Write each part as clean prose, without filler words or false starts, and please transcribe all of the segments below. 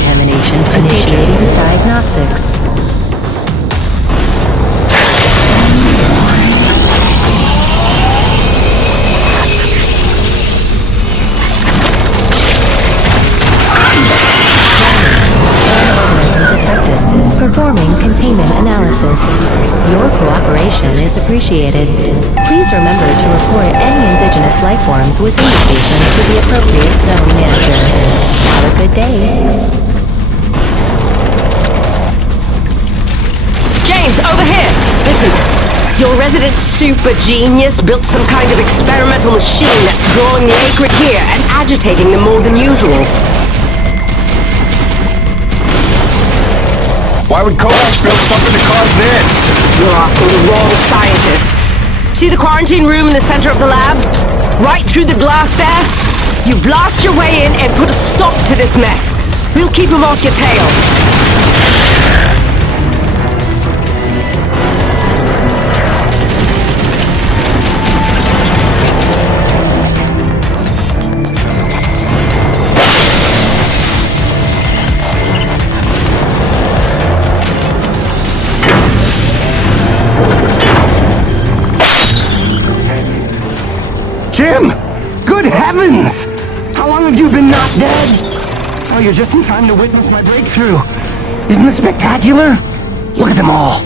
decontamination procedure. Initiating diagnostics. Performing containment analysis. Your cooperation is appreciated. Please remember to report any indigenous life forms within the station to the appropriate zone manager. Have a good day. James, over here! Listen, your resident super genius built some kind of experimental machine that's drawing the acrid here and agitating them more than usual. Why would Kovacs build something to cause this? You're asking the wrong scientist. See the quarantine room in the center of the lab? Right through the glass there? You blast your way in and put a stop to this mess. We'll keep them off your tail. Jim! Good heavens! How long have you been not dead? Oh, you're just in time to witness my breakthrough. Isn't this spectacular? Look at them all.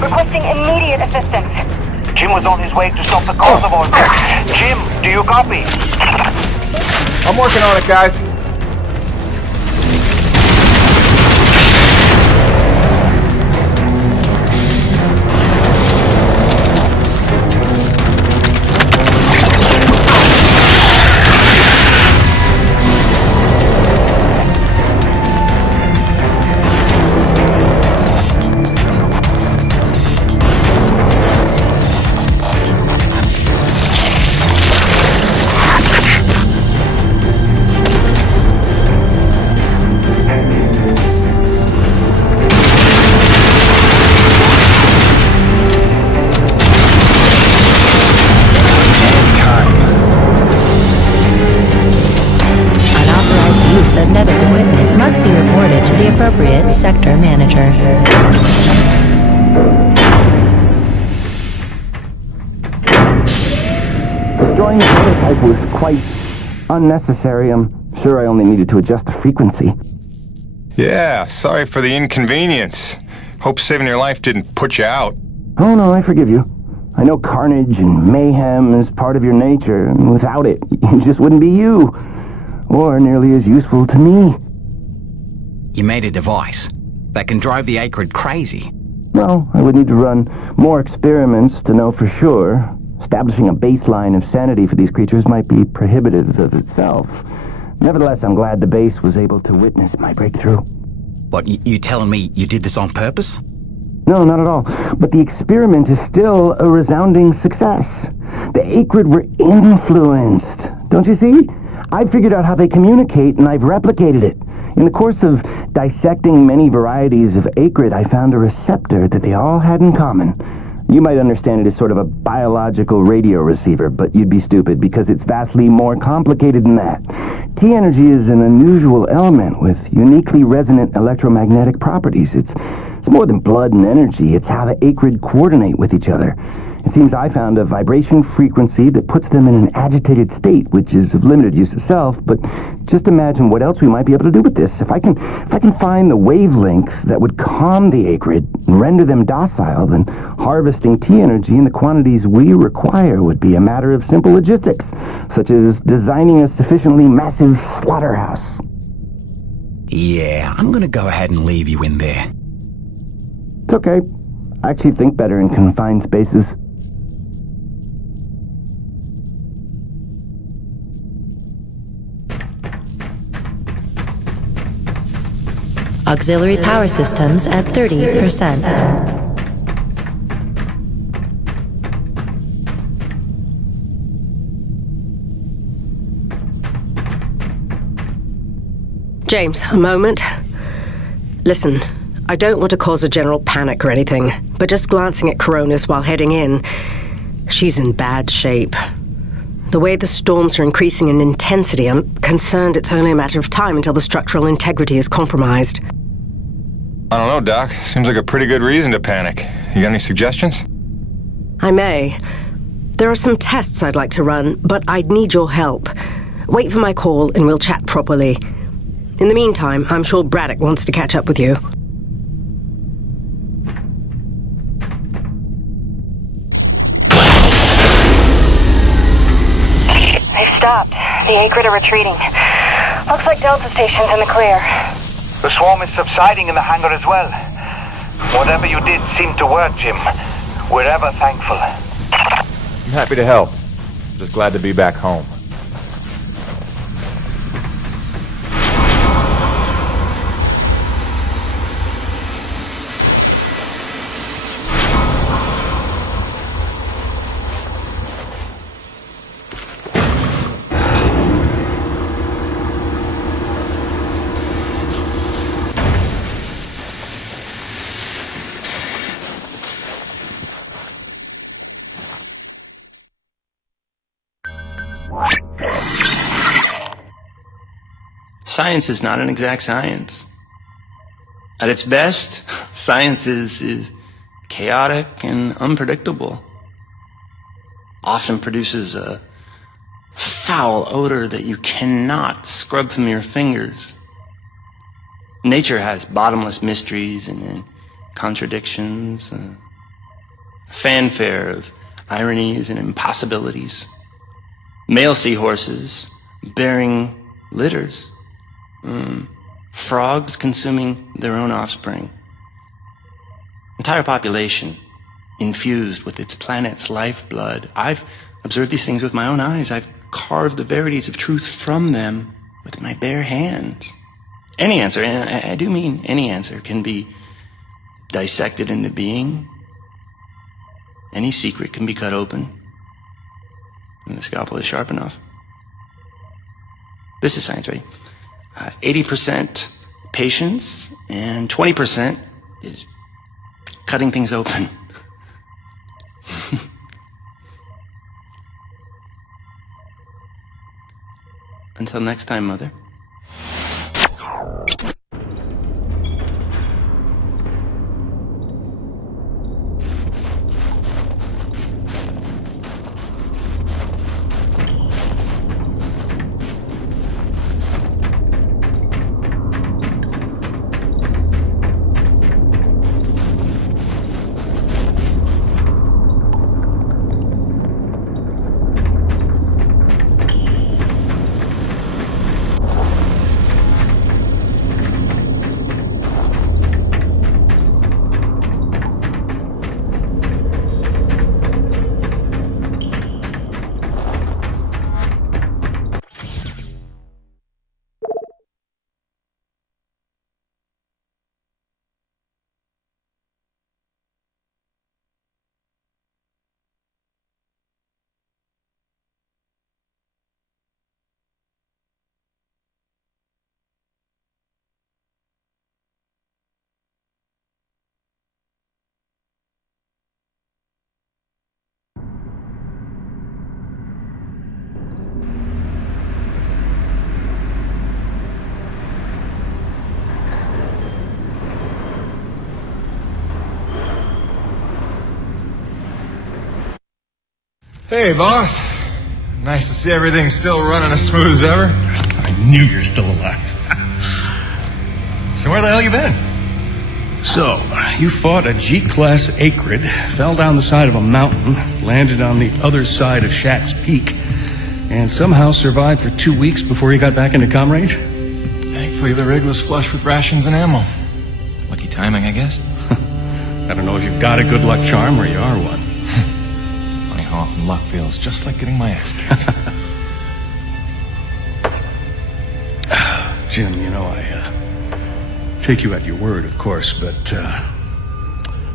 Requesting immediate assistance. Jim was on his way to stop the cause of all this. Jim, do you copy? I'm working on it, guys. Of NEVEC equipment must be reported to the appropriate sector manager. Destroying the prototype was quite unnecessary. I'm sure I only needed to adjust the frequency. Yeah, sorry for the inconvenience. Hope saving your life didn't put you out. Oh no, I forgive you. I know carnage and mayhem is part of your nature, and without it, you just wouldn't be you. Or nearly as useful to me. You made a device that can drive the acrid crazy. Well, I would need to run more experiments to know for sure. Establishing a baseline of sanity for these creatures might be prohibitive of itself. Nevertheless, I'm glad the base was able to witness my breakthrough. What, you telling me you did this on purpose? No, not at all. But the experiment is still a resounding success. The acrid were influenced. Don't you see? I've figured out how they communicate, and I've replicated it. In the course of dissecting many varieties of acrid, I found a receptor that they all had in common. You might understand it as sort of a biological radio receiver, but you'd be stupid because it's vastly more complicated than that. T-energy is an unusual element with uniquely resonant electromagnetic properties. It's more than blood and energy. It's how the acrid coordinate with each other. It seems I found a vibration frequency that puts them in an agitated state, which is of limited use itself, but just imagine what else we might be able to do with this. If I can find the wavelength that would calm the acrid and render them docile, then harvesting T-energy in the quantities we require would be a matter of simple logistics, such as designing a sufficiently massive slaughterhouse. Yeah, I'm gonna go ahead and leave you in there. It's okay. I actually think better in confined spaces. Auxiliary power systems at 30%. James, a moment. Listen, I don't want to cause a general panic or anything, but just glancing at colonists while heading in, she's in bad shape. The way the storms are increasing in intensity, I'm concerned it's only a matter of time until the structural integrity is compromised. I don't know, Doc. Seems like a pretty good reason to panic. You got any suggestions? I may. There are some tests I'd like to run, but I'd need your help. Wait for my call and we'll chat properly. In the meantime, I'm sure Braddock wants to catch up with you. They've stopped. The Acrid are retreating. Looks like Delta Station's in the clear. The swarm is subsiding in the hangar as well. Whatever you did seemed to work, Jim. We're ever thankful. I'm happy to help. Just glad to be back home. Science is not an exact science. At its best, science is chaotic and unpredictable. Often produces a foul odor that you cannot scrub from your fingers. Nature has bottomless mysteries and contradictions, a fanfare of ironies and impossibilities. Male seahorses bearing litters. Frogs consuming their own offspring. Entire population infused with its planet's lifeblood. I've observed these things with my own eyes. I've carved the verities of truth from them with my bare hands. Any answer, and I do mean any answer, can be dissected into being. Any secret can be cut open, and the scalpel is sharp enough. This is science, right? 80% patience and 20% is cutting things open. Until next time, Mother. Hey, boss. Nice to see everything still running as smooth as ever. I knew you were still alive. So where the hell you been? So, you fought a G-class Acrid, fell down the side of a mountain, landed on the other side of Shat's Peak, and somehow survived for 2 weeks before you got back into comm range? Thankfully, the rig was flush with rations and ammo. Lucky timing, I guess. I don't know if you've got a good luck charm or you are one. Funny how often luck feels just like getting my ass kicked. Jim, you know, take you at your word, of course, but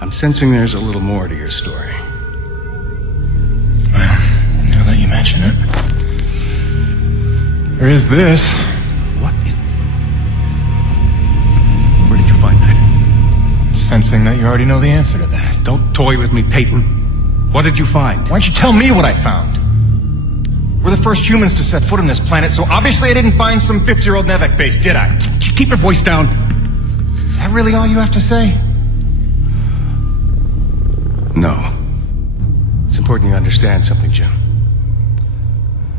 I'm sensing there's a little more to your story. Well, now that you mention it, there is this. What is... Where did you find that? Sensing that you already know the answer to that. Don't toy with me, Peyton. What did you find? Why don't you tell me what I found? We're the first humans to set foot on this planet, so obviously I didn't find some 50-year-old NEVEC base, did I? Keep your voice down. Is that really all you have to say? No. It's important you understand something, Jim.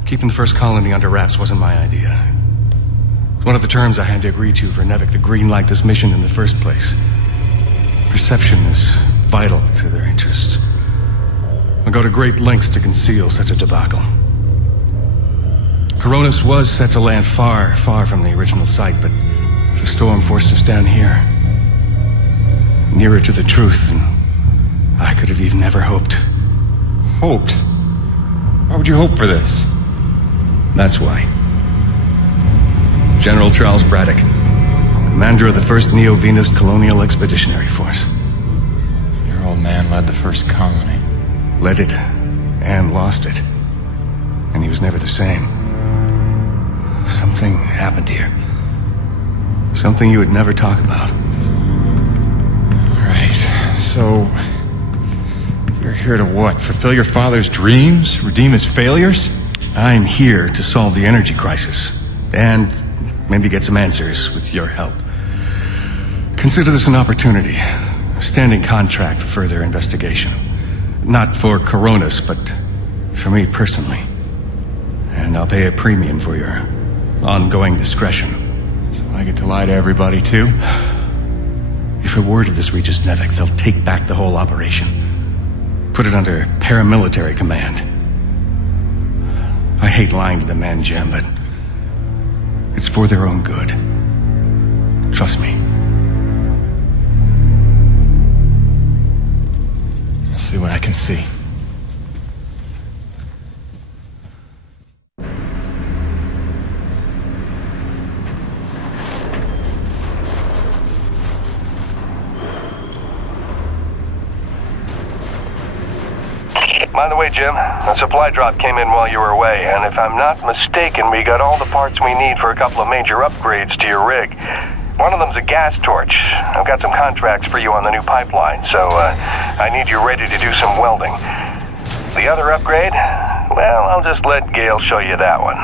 Keeping the first colony under wraps wasn't my idea. It's one of the terms I had to agree to for NEVEC to greenlight this mission in the first place. Perception is vital to their interests. I'll go to great lengths to conceal such a debacle. Colonists was set to land far, far from the original site, but the storm forced us down here. Nearer to the truth than I could have even ever hoped. Hoped? Why would you hope for this? That's why. General Charles Braddock, commander of the 1st Neo-Venus Colonial Expeditionary Force. Your old man led the first colony. Led it, and lost it. And he was never the same. Something happened here. Something you would never talk about. All right, so... you're here to what? Fulfill your father's dreams? Redeem his failures? I'm here to solve the energy crisis. And maybe get some answers with your help. Consider this an opportunity. A standing contract for further investigation. Not for colonists, but for me personally. And I'll pay a premium for your ongoing discretion. So I get to lie to everybody, too? If a word of this reaches NEVEC, they'll take back the whole operation. Put it under paramilitary command. I hate lying to the men, Jim, but it's for their own good. Trust me. I'll see what I can see. By the way, Jim, a supply drop came in while you were away, and if I'm not mistaken, we got all the parts we need for a couple of major upgrades to your rig. One of them's a gas torch. I've got some contracts for you on the new pipeline, so I need you ready to do some welding. The other upgrade? Well, I'll just let Gail show you that one.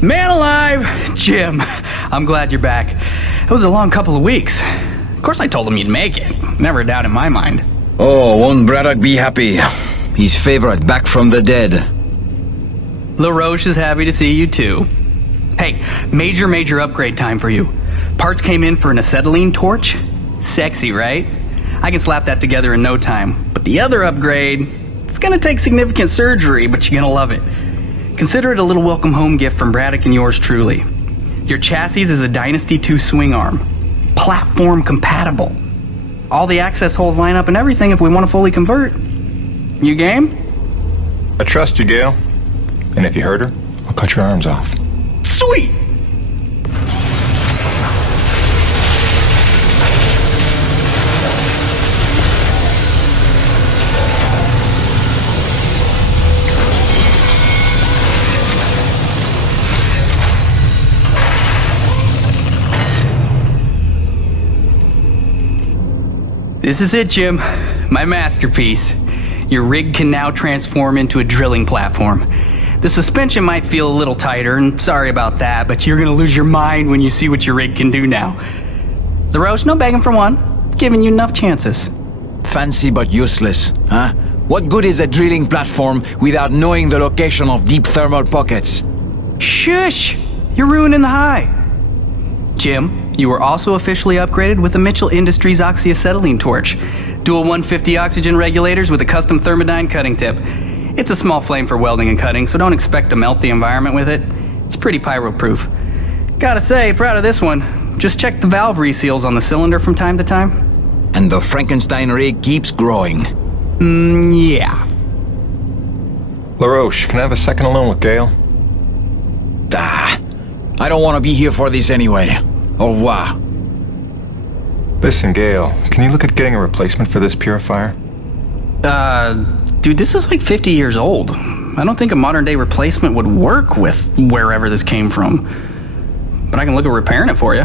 Man alive! Jim, I'm glad you're back. It was a long couple of weeks. Of course I told him you'd make it. Never a doubt in my mind. Oh, won't Braddock be happy? His favorite back from the dead. LaRoche is happy to see you too. Hey, major upgrade time for you. Parts came in for an acetylene torch. Sexy, right? I can slap that together in no time. But the other upgrade, it's gonna take significant surgery, but you're gonna love it. Consider it a little welcome home gift from Braddock and yours truly. Your chassis is a Dynasty 2 swing arm. Platform compatible. All the access holes line up and everything if we want to fully convert. You game? I trust you, Gail. And if you hurt her, I'll cut your arms off. Sweet! This is it, Jim. My masterpiece. Your rig can now transform into a drilling platform. The suspension might feel a little tighter, and sorry about that, but you're gonna lose your mind when you see what your rig can do now. LaRoche, no begging for one. Giving you enough chances. Fancy but useless, huh? What good is a drilling platform without knowing the location of deep thermal pockets? Shush! You're ruining the high. Jim, you were also officially upgraded with the Mitchell Industries oxyacetylene torch. Dual 150 oxygen regulators with a custom thermodyne cutting tip. It's a small flame for welding and cutting, so don't expect to melt the environment with it. It's pretty pyro-proof. Gotta say, proud of this one. Just check the valve reseals on the cylinder from time to time. And the Frankenstein rig keeps growing. Yeah. LaRoche, can I have a second alone with Gale? I don't want to be here for this anyway. Au revoir. Listen, Gale, can you look at getting a replacement for this purifier? Dude, this is like 50 years old. I don't think a modern-day replacement would work with wherever this came from. But I can look at repairing it for you.